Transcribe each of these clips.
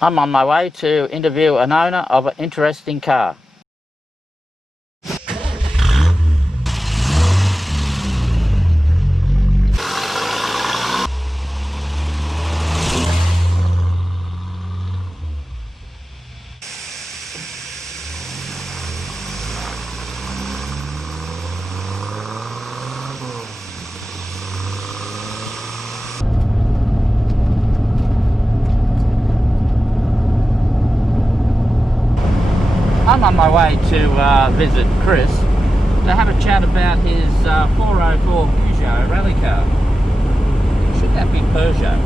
I'm on my way to interview an owner of an interesting car. I'm on my way to visit Chris to have a chat about his 404 Peugeot rally car. Should that be Peugeot?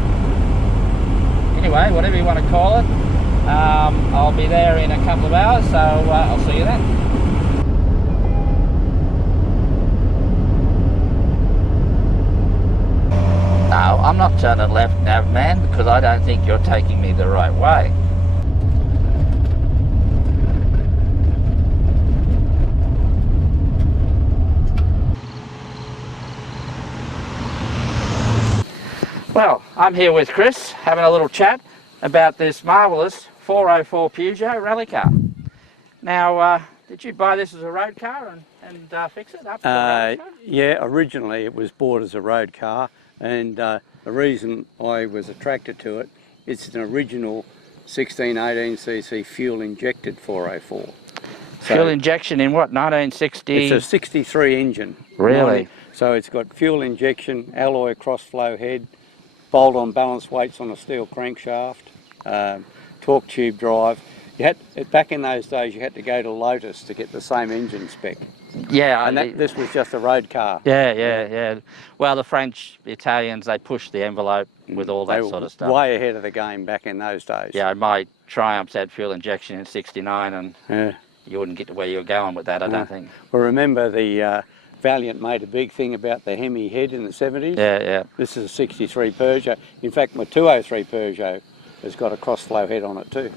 Anyway, whatever you want to call it. I'll be there in a couple of hours, so I'll see you then. No, I'm not turning left now, man, because I don't think you're taking me the right way. Well, I'm here with Chris, having a little chat about this marvellous 404 Peugeot rally car. Now, did you buy this as a road car and fix it up to a rally car? Yeah, originally it was bought as a road car, and the reason I was attracted to it, it's an original 16-18cc fuel injected 404. Fuel injection in what, 1960? It's a 63 engine. Really? So it's got fuel injection, alloy cross-flow head, bolt-on balance weights on a steel crankshaft, torque tube drive. Back in those days you had to go to Lotus to get the same engine spec. Yeah. And this was just a road car. Yeah. Well, the French, the Italians, they pushed the envelope with all that sort of stuff. Way ahead of the game back in those days. Yeah, my Triumphs had fuel injection in '69 and you wouldn't get to where you were going with that, I don't think. Well, remember the Valiant made a big thing about the Hemi head in the 70s. Yeah. This is a 63 Peugeot. In fact, my 203 Peugeot has got a cross-flow head on it too.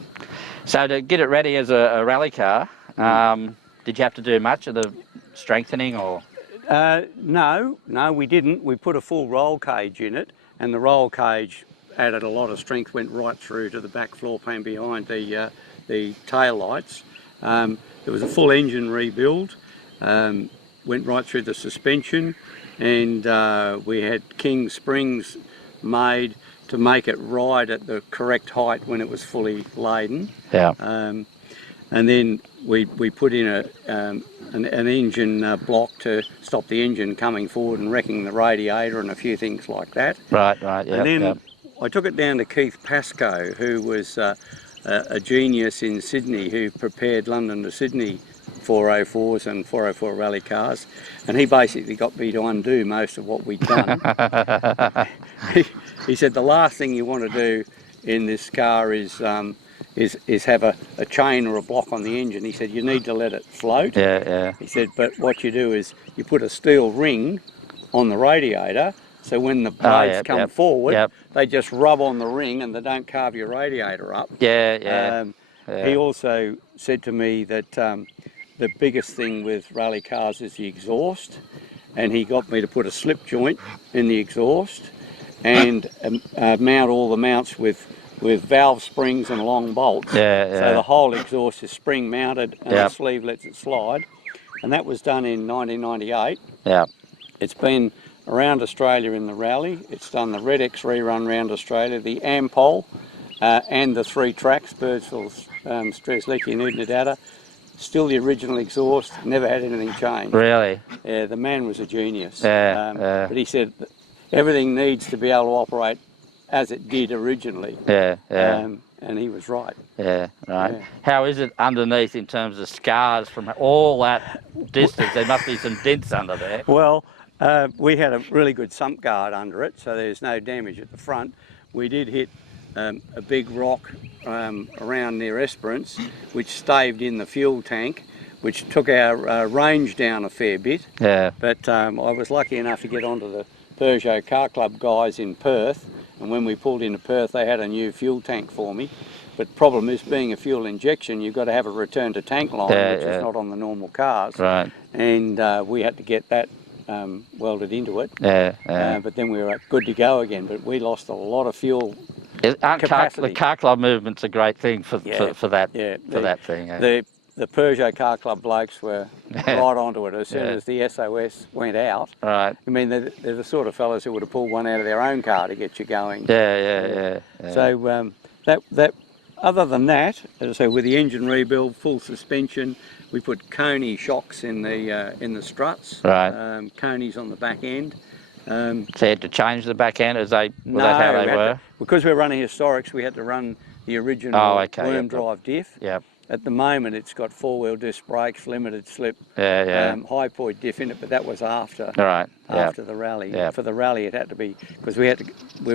So to get it ready as a rally car, did you have to do much of the strengthening or? No, we didn't. We put a full roll cage in it, and the roll cage added a lot of strength, went right through to the back floor pan behind the tail lights. There was a full engine rebuild. Went right through the suspension, and we had King springs made to make it ride at the correct height when it was fully laden. Yeah. And then we put in an engine block to stop the engine coming forward and wrecking the radiator and a few things like that. Right, yeah. And then I took it down to Keith Pascoe, who was a genius in Sydney, who prepared London to Sydney 404s and 404 rally cars, and he basically got me to undo most of what we'd done. He said the last thing you want to do in this car is have a chain or a block on the engine. He said you need to let it float. Yeah. He said, but what you do is you put a steel ring on the radiator, so when the blades come forward, they just rub on the ring and they don't carve your radiator up. Yeah. He also said to me that the biggest thing with rally cars is the exhaust, and he got me to put a slip joint in the exhaust and mount all the mounts with valve springs and long bolts. So the whole exhaust is spring mounted and the sleeve lets it slide. And that was done in 1998. Yeah. It's been around Australia in the rally. It's done the Red X rerun around Australia, the Ampol, and the 3 tracks, Birdsville, Strzelecki and Udnadata. Still the original exhaust, never had anything changed. Really? Yeah, the man was a genius. But he said that everything needs to be able to operate as it did originally. And he was right. Yeah. How is it underneath in terms of scars from all that distance? There must be some dents under there. Well, we had a really good sump guard under it, so there's no damage at the front. We did hit a big rock around near Esperance, which staved in the fuel tank, which took our range down a fair bit. Yeah. But I was lucky enough to get onto the Peugeot Car Club guys in Perth, and when we pulled into Perth they had a new fuel tank for me. But problem is, being a fuel injection, you've got to have a return to tank line, which is not on the normal cars. Right. And we had to get that welded into it. Yeah. But then we were good to go again. But we lost a lot of fuel capacity. The car club movement's a great thing for that. Yeah. That thing. Yeah. The Peugeot car club blokes were right onto it as soon as the SOS went out. Right. I mean, they're the sort of fellas who would have pulled one out of their own car to get you going. Yeah. So that other than that, as I say, with the engine rebuild, full suspension, we put Coney shocks in the struts. Right. Coneys on the back end. So you had to change the back end as that how they were? Because we're running historics, we had to run the original worm drive diff. Yep. At the moment, it's got four-wheel disc brakes, limited slip, high point diff in it, but that was after the rally. Yep. For the rally, it had to be, because we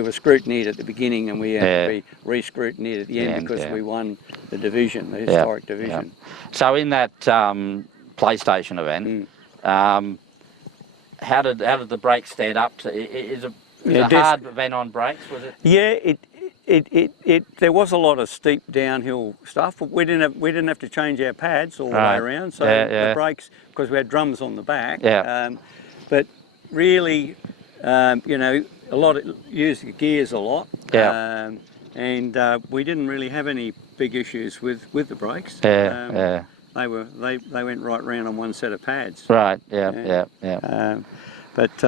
were scrutineered at the beginning and we had to be re-scrutineered at the end because we won the division, the historic division. Yep. So in that PlayStation event, how did the brakes stand up to? Is it a hard event on brakes? Was it? Yeah, there was a lot of steep downhill stuff, but we didn't have to change our pads all the way around. So the brakes, because we had drums on the back. But really, used the gears a lot. And we didn't really have any big issues with the brakes. They went right round on one set of pads. Right. But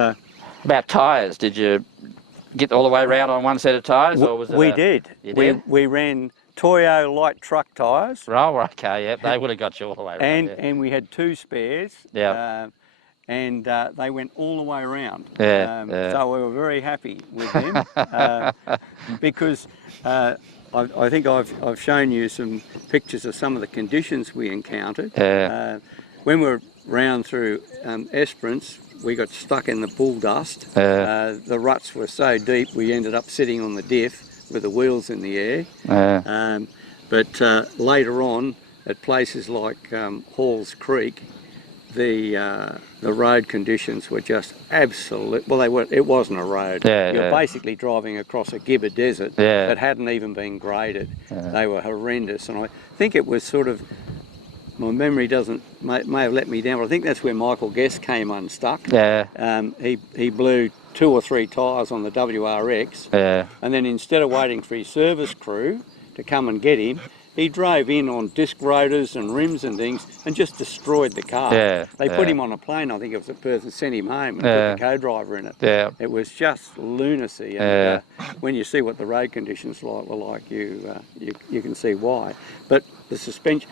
about tyres, did you get all the way around on one set of tyres, or was it? We did. We ran Toyo light truck tyres. Oh, okay, yeah, they would have got you all the way around. And we had two spares. And they went all the way around. So we were very happy with them because I think I've shown you some pictures of some of the conditions we encountered. When we were round through Esperance, we got stuck in the bull dust. The ruts were so deep we ended up sitting on the diff with the wheels in the air. But later on, at places like Halls Creek, the road conditions were just absolute. Well, it wasn't a road. You're basically driving across a gibber desert that hadn't even been graded. They were horrendous, and I think it was sort of. My memory may have let me down, but I think that's where Michael Guest came unstuck. He blew 2 or 3 tyres on the WRX, and then instead of waiting for his service crew to come and get him, he drove in on disc rotors and rims and things and just destroyed the car. They put him on a plane, I think it was at Perth, and sent him home and put the co-driver in it. It was just lunacy, and when you see what the road conditions were like, you can see why. But the suspension,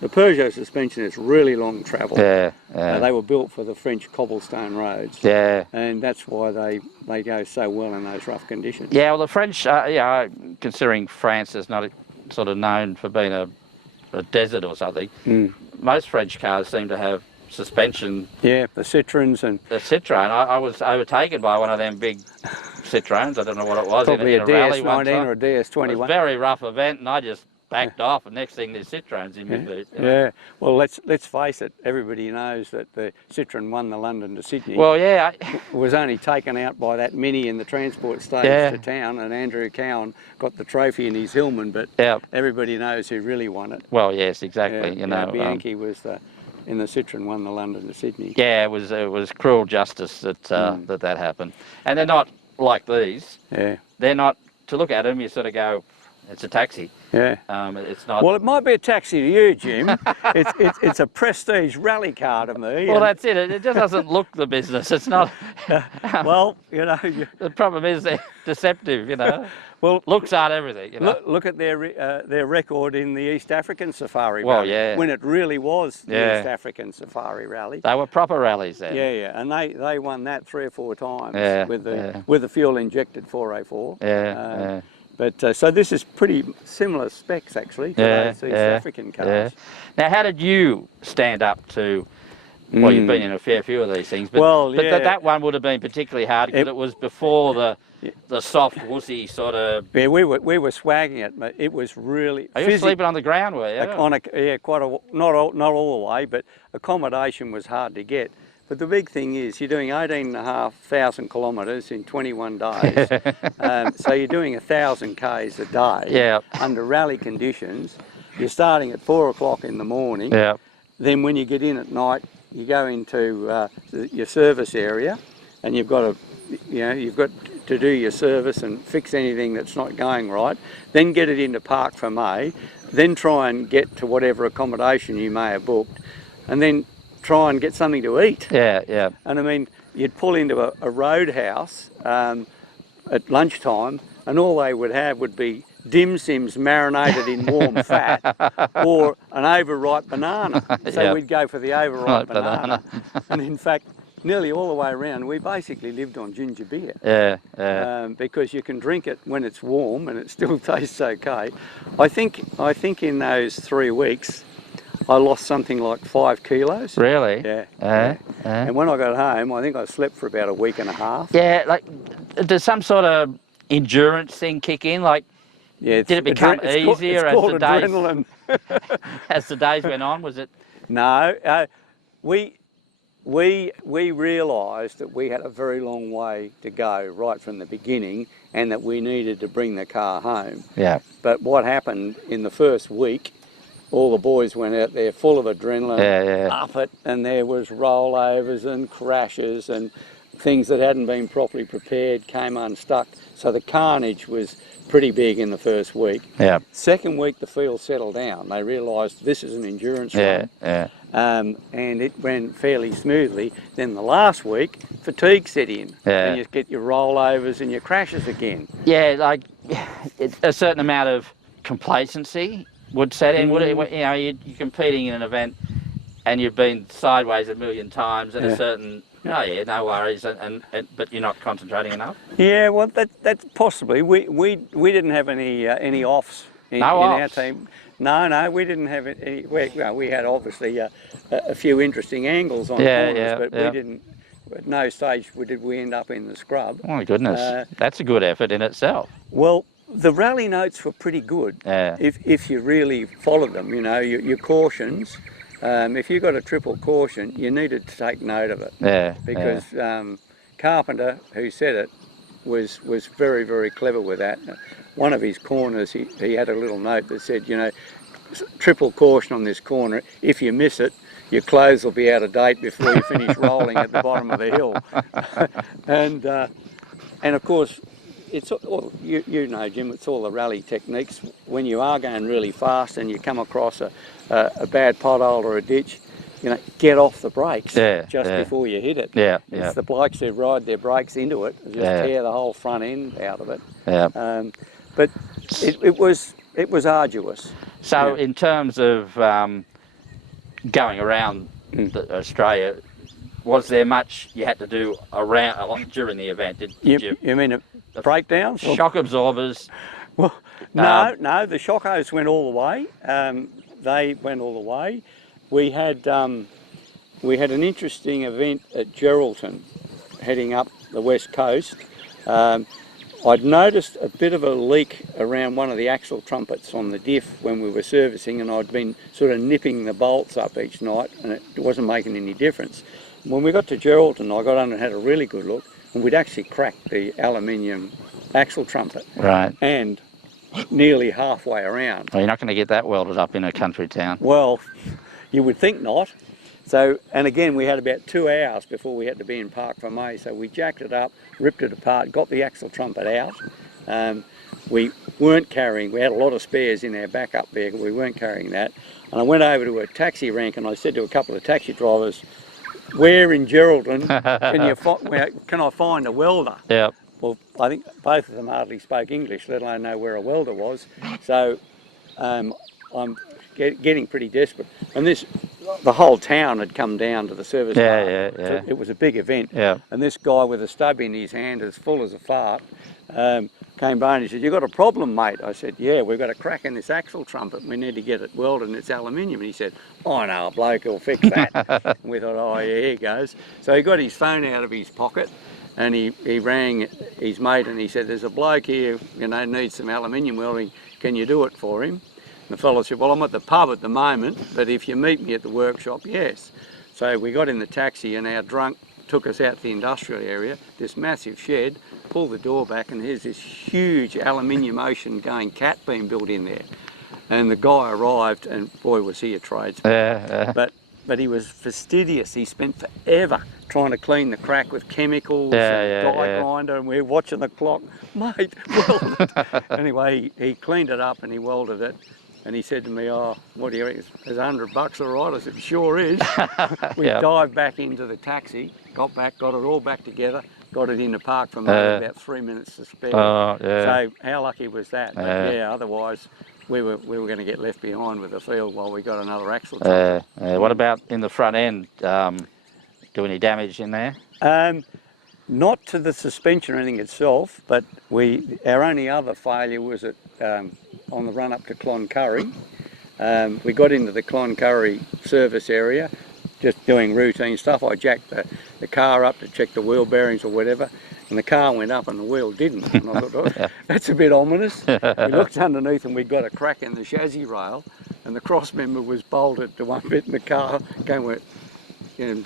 the Peugeot suspension is really long travel. They were built for the French cobblestone roads. And that's why they go so well in those rough conditions. Yeah, well, the French, considering France is not sort of known for being a desert or something, most French cars seem to have suspension. The Citroens and... The Citroen. I was overtaken by one of them big Citroens. I don't know what it was. Probably in a rally one DS19 time. or a DS21. It was a very rough event, and I just backed off, and next thing there's Citroens in my boot. Well, let's face it, everybody knows that the Citroen won the London to Sydney. Well, was only taken out by that Mini in the transport stage to town, and Andrew Cowan got the trophy in his Hillman, but everybody knows who really won it. Well, yes, exactly. Bianchi was in the Citroen won the London to Sydney. Yeah, it was cruel justice that that happened, and they're not like these. They're not, to look at them, you sort of go, it's a taxi. It's not. Well, it might be a taxi to you, Jim. it's a prestige rally car to me. Well, that's it. It just doesn't look the business. It's not. Well, the problem is they're deceptive. Well, looks aren't everything. Look at their record in the East African Safari Rally. When it really was the East African Safari Rally. They were proper rallies then. And they won that 3 or 4 times with the fuel injected 404. But so this is pretty similar specs actually to those East African cars. Now, how did you stand up to? Well, you've been in a fair few of these things, but that one would have been particularly hard because it was before the soft, wussy sort of. Yeah, we were swagging it, but it was really. Are you sleeping on the ground, were you? Quite a not all the way, but accommodation was hard to get. But the big thing is you're doing 18,500 kilometres in 21 days. So you're doing 1,000 Ks a day Yeah. under rally conditions. You're starting at 4 o'clock in the morning. Yeah. Then when you get in at night, you go into your service area, and you've got to do your service and fix anything that's not going right. Then get it into Park for May. Then try and get to whatever accommodation you may have booked, and then try and get something to eat. Yeah, yeah. And I mean, you'd pull into a roadhouse at lunchtime, and all they would have would be dim sims marinated in warm fat, or an overripe banana. So Yeah. we'd go for the overripe Right, banana. And in fact, nearly all the way around, we basically lived on ginger beer. Yeah, yeah. Because you can drink it when it's warm and it still tastes okay. I think in those 3 weeks, I lost something like 5 kilos. Really? Yeah. Yeah. And when I got home, I think I slept for about a week and a half. Yeah, like, does some sort of endurance thing kick in? Like, Yeah, did it become easier it's called adrenaline. as the days went on? Was it? No, we realised that we had a very long way to go right from the beginning, and that we needed to bring the car home. Yeah. But what happened in the first week, all the boys went out there full of adrenaline, up it, and there was rollovers and crashes and things that hadn't been properly prepared came unstuck. So the carnage was pretty big in the first week. Yeah. Second week, the field settled down. They realised this is an endurance run. Yeah. And it went fairly smoothly. Then the last week, fatigue set in, and you get your rollovers and your crashes again. Yeah, like a certain amount of complacency would set in. Would it, you know, you're competing in an event and you've been sideways a million times at a certain, oh yeah, no worries, but you're not concentrating enough. Yeah, well, that's possibly. We didn't have any offs in offs. our team. No, we didn't have any. We had obviously a few interesting angles on corners, but we didn't. At no stage did we end up in the scrub. Oh my goodness, that's a good effort in itself. Well, the rally notes were pretty good. Yeah. If you really followed them, you know, your cautions. If you got a triple caution, you needed to take note of it. Yeah. Because Carpenter, who said it, was very, very clever with that. One of his corners, he had a little note that said, you know, triple caution on this corner. If you miss it, your clothes will be out of date before you finish rolling at the bottom of the hill. And of course, it's all, you know, Jim, it's all the rally techniques. When you are going really fast and you come across a bad pothole or a ditch, you know, get off the brakes just before you hit it. It's the blokes who ride their brakes into it and just tear the whole front end out of it. But it was arduous. So in terms of going around Australia, was there much you had to do around during the event? Did you mean breakdowns? Shock absorbers? Well, no, the shockos went all the way. They went all the way. We had an interesting event at Geraldton, heading up the west coast. I'd noticed a bit of a leak around one of the axle trumpets on the diff when we were servicing, and I'd been sort of nipping the bolts up each night, and it wasn't making any difference. When we got to Geraldton, I got under and had a really good look, and we'd actually cracked the aluminium axle trumpet. Right. And nearly halfway around. Well, you're not going to get that welded up in a country town. Well, you would think not. So, and again, we had about 2 hours before we had to be in Park for May, so we jacked it up, ripped it apart, got the axle trumpet out. We weren't carrying, we had a lot of spares in our backup vehicle, we weren't carrying that. And I went over to a taxi rank and I said to a couple of taxi drivers, where in Geraldton can I find a welder? Yeah. Well, I think both of them hardly spoke English, let alone know where a welder was. So I'm getting pretty desperate. And the whole town had come down to the service bar. So it was a big event. Yeah. And this guy with a stub in his hand as full as a fart came by and he said, "You got a problem, mate?" I said, "Yeah, we've got a crack in this axle trumpet. We need to get it welded and it's aluminium." And he said, "I know a bloke who'll fix that." And we thought, oh yeah, here goes. So he got his phone out of his pocket and he rang his mate and he said, "There's a bloke here, you know, needs some aluminium welding. Can you do it for him?" And the fellow said, "Well, I'm at the pub at the moment, but if you meet me at the workshop, yes." So we got in the taxi and our drunk took us out to the industrial area, this massive shed, pulled the door back and here's this huge aluminium ocean going cat being built in there. And the guy arrived and boy was he a tradesman. But he was fastidious. He spent forever trying to clean the crack with chemicals and die grinder, and we were watching the clock. Mate, weld it. Anyway, he cleaned it up and he welded it. And he said to me, oh, what do you reckon? Is $100 all right? I said, sure is. We dived back into the taxi, got back, got it all back together, got it in the park for maybe about 3 minutes to spare. So how lucky was that? But yeah, otherwise we were going to get left behind with the field while we got another axle. What about in the front end? Do any damage in there? Not to the suspension or anything itself, but our only other failure was at on the run up to Cloncurry. We got into the Cloncurry service area, just doing routine stuff. I jacked the car up to check the wheel bearings or whatever, and the car went up and the wheel didn't. And I thought, oh, that's a bit ominous. We looked underneath and we'd got a crack in the chassis rail, and the cross member was bolted to one bit in the car. And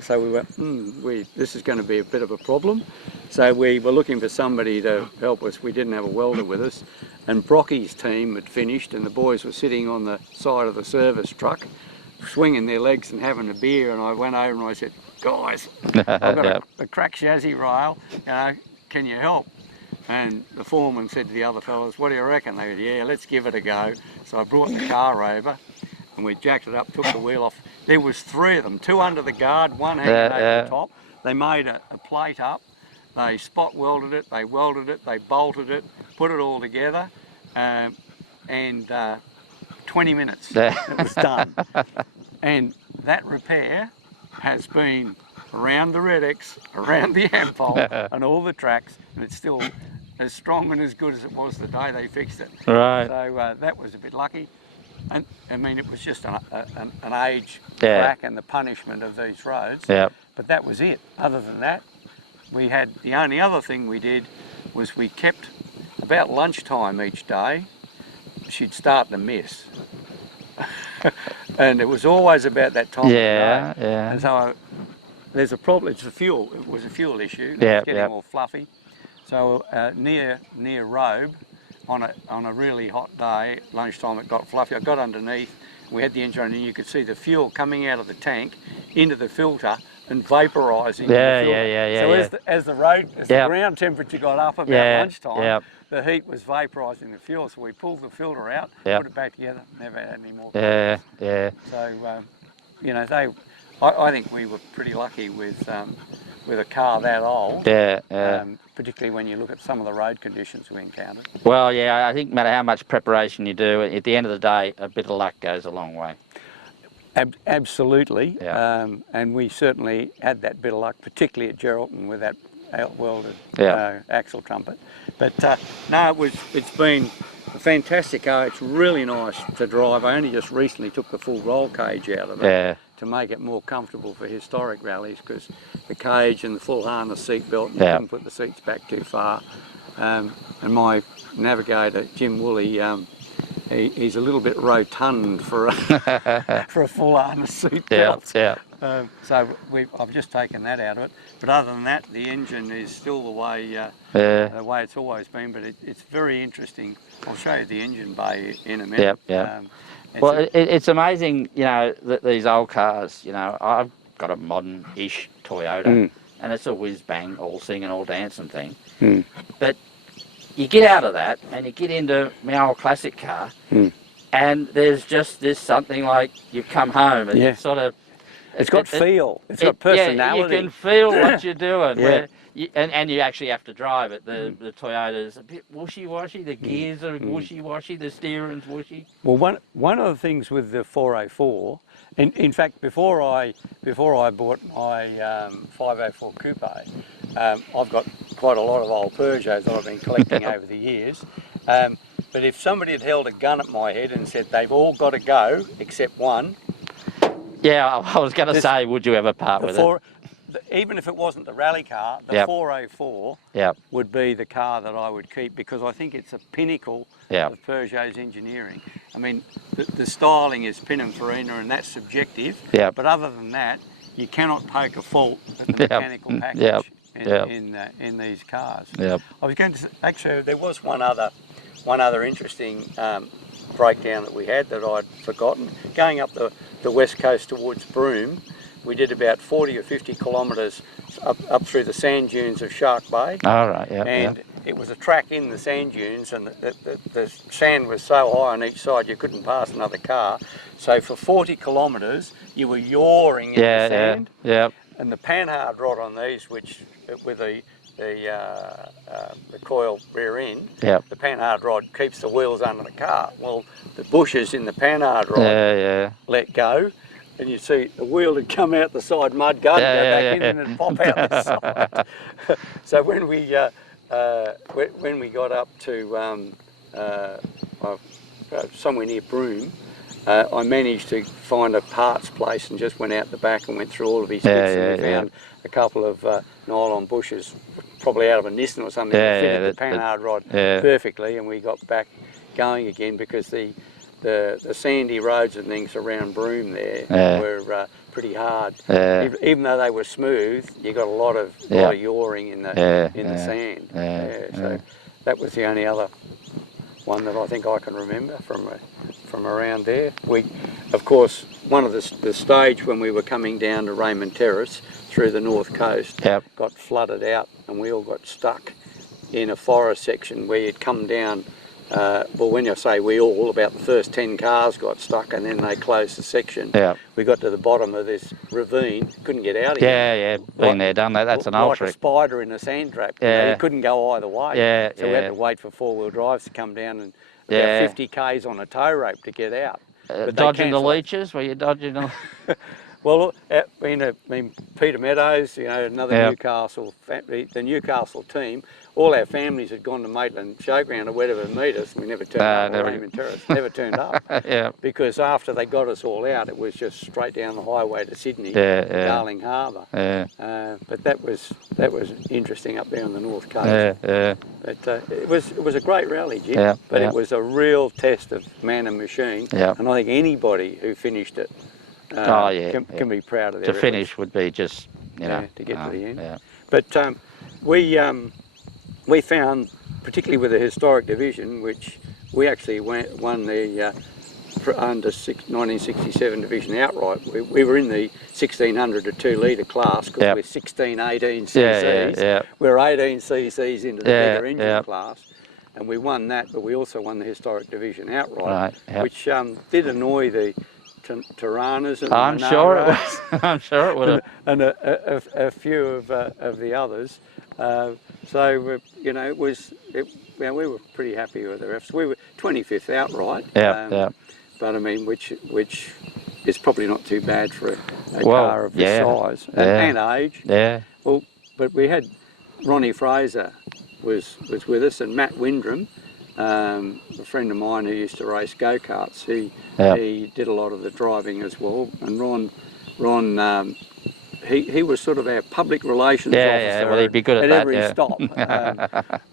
so we went, this is going to be a bit of a problem. So we were looking for somebody to help us. We didn't have a welder with us. And Brocky's team had finished and the boys were sitting on the side of the service truck, swinging their legs and having a beer. And I went over and I said, guys, I've got a cracked chassis rail, can you help? And the foreman said to the other fellas, what do you reckon? They said, yeah, let's give it a go. So I brought the car over and we jacked it up, took the wheel off. There was 3 of them, 2 under the guard, 1 hanging over the top. They made a plate up, they spot welded it, they bolted it, put it all together, and 20 minutes it was done. And that repair has been around the Red-X, around the Ampol and all the tracks, and it's still as strong and as good as it was the day they fixed it. Right. So that was a bit lucky. And I mean, it was just an age crack and the punishment of these roads. But that was it. Other than that, the only other thing we did was we kept, about lunchtime each day, she'd start to miss. And it was always about that time of day. And so there's a problem, it's the fuel. It was a fuel issue. It was getting all fluffy. So near Robe, on a really hot day, lunchtime it got fluffy. I got underneath, we had the engine on and you could see the fuel coming out of the tank into the filter and vaporising the filter. So as the ground temperature got up about lunchtime, the heat was vaporising the fuel. So we pulled the filter out, put it back together, never had any more problems. So, you know, I think we were pretty lucky with a car that old. Particularly when you look at some of the road conditions we encountered. Well, I think no matter how much preparation you do, at the end of the day, a bit of luck goes a long way. Absolutely, and we certainly had that bit of luck, particularly at Geraldton with that welded axle trumpet. But no, it's been a fantastic car. It's really nice to drive. I only just recently took the full roll cage out of it to make it more comfortable for historic rallies, because the cage and the full harness seat belt, and you couldn't put the seats back too far. And my navigator, Jim Woolley, he's a little bit rotund for a full harness seat belt. So I've just taken that out of it. But other than that, the engine is still the way it's always been. But it's very interesting. I'll show you the engine bay in a minute. Well, it's amazing, you know, that these old cars, you know, I've got a modern-ish Toyota, and it's a whiz-bang, all singing, all dancing thing. But you get out of that, and you get into my old classic car, and there's just this something like you've come home, and it's sort of... It's got feel, it's got personality. You can feel what you're doing. And you actually have to drive it. The Toyota's a bit wishy-washy, the gears are wishy-washy, the steering's wishy. Well, one of the things with the 404, in fact, before I bought my 504 Coupe, I've got quite a lot of old Peugeots that I've been collecting over the years. But if somebody had held a gun at my head and said they've all got to go except one. Yeah, I was going to say, would you ever part with it? even if it wasn't the rally car, the Yep. 404 Yep. would be the car that I would keep, because I think it's a pinnacle Yep. of Peugeot's engineering. I mean, the styling is Pininfarina, and that's subjective. Yep. But other than that, you cannot poke a fault at the Yep. mechanical package Yep. in, Yep. in these cars. Yep. I was going to actually, there was one other interesting breakdown that we had that I'd forgotten. Going up the west coast towards Broome, we did about 40 or 50 kilometres up through the sand dunes of Shark Bay. All right. Yeah. And it was a track in the sand dunes, and the sand was so high on each side you couldn't pass another car. So for 40 kilometres you were yawing in the sand. Yeah. And the panhard rod on these, which with the coil rear end, Yep. the panhard rod keeps the wheels under the car. Well, the bushes in the panhard rod let go, and you see the wheel had come out the side mud guard and go back in, and it'd pop out the side. So when we got up to somewhere near Broome, I managed to find a parts place and just went out the back and went through all of his bits, and we found a couple of nylon bushes, probably out of a Nissan or something, that fitted the panhard rod perfectly, and we got back going again, because the sandy roads and things around Broome there were pretty hard. Even though they were smooth, you got a lot of yawing in the sand. So that was the only other one that I think I can remember from around there. We, of course, one of the stage when we were coming down to Raymond Terrace through the north coast got flooded out, and we all got stuck in a forest section where you'd come down. Well, when I say we all, about the first 10 cars got stuck, and then they closed the section. We got to the bottom of this ravine, couldn't get out again. Been there, done that. That's an old trick. Like a spider in a sand trap. You know, you couldn't go either way. So we had to wait for four-wheel drives to come down, and about 50 k's on a tow rope to get out. Dodging the leeches? Were you dodging them? Well, I mean, Peter Meadows, you know, another Newcastle, the Newcastle team, all our families had gone to Maitland Showground or whatever to meet us. We never turned up at Raymond Terrace, never turned up. Because after they got us all out, it was just straight down the highway to Sydney, Darling Harbour. But that was interesting up there on the north coast. But it was a great rally, Jim. But it was a real test of man and machine. And I think anybody who finished it can be proud of their To finish would be just, you know. To get to the end. But we found, particularly with the historic division, which we actually won the under 1967 division outright. We were in the 1600 to 2 litre class, because we're 16, 18 cc's. We're 18 cc's into the bigger engine class. And we won that, but we also won the historic division outright, which did annoy the Tiranas and I'm sure it was. I'm sure it would have. And a few of the others. So you know, we were pretty happy with the refs. We were 25th outright. But I mean, which is probably not too bad for a car of this size and age. Well, but we had Ronnie Fraser was with us, and Matt Windram, a friend of mine who used to race go-karts. He did a lot of the driving as well, and Ron he was sort of our public relations officer. Well, he'd be good at that, every stop.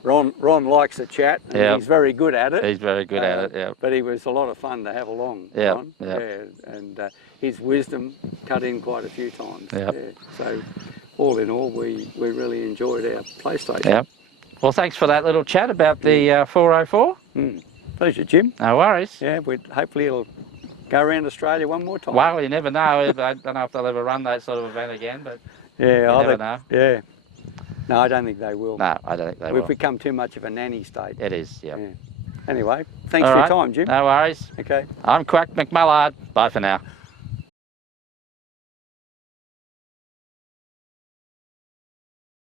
Ron likes to chat, and he's very good at it. He's very good at it, But he was a lot of fun to have along, Ron. And his wisdom cut in quite a few times. So all in all, we really enjoyed our PlayStation. Well, thanks for that little chat about the 404. Pleasure, Jim. No worries. Hopefully it'll go around Australia one more time. Well, you never know. I don't know if they'll ever run that sort of event again, but you never know. No, I don't think they will. No, I don't think they will. We've become too much of a nanny state. It is, Anyway, thanks for your time, Jim. No worries. Okay. I'm Quack McMullard. Bye for now.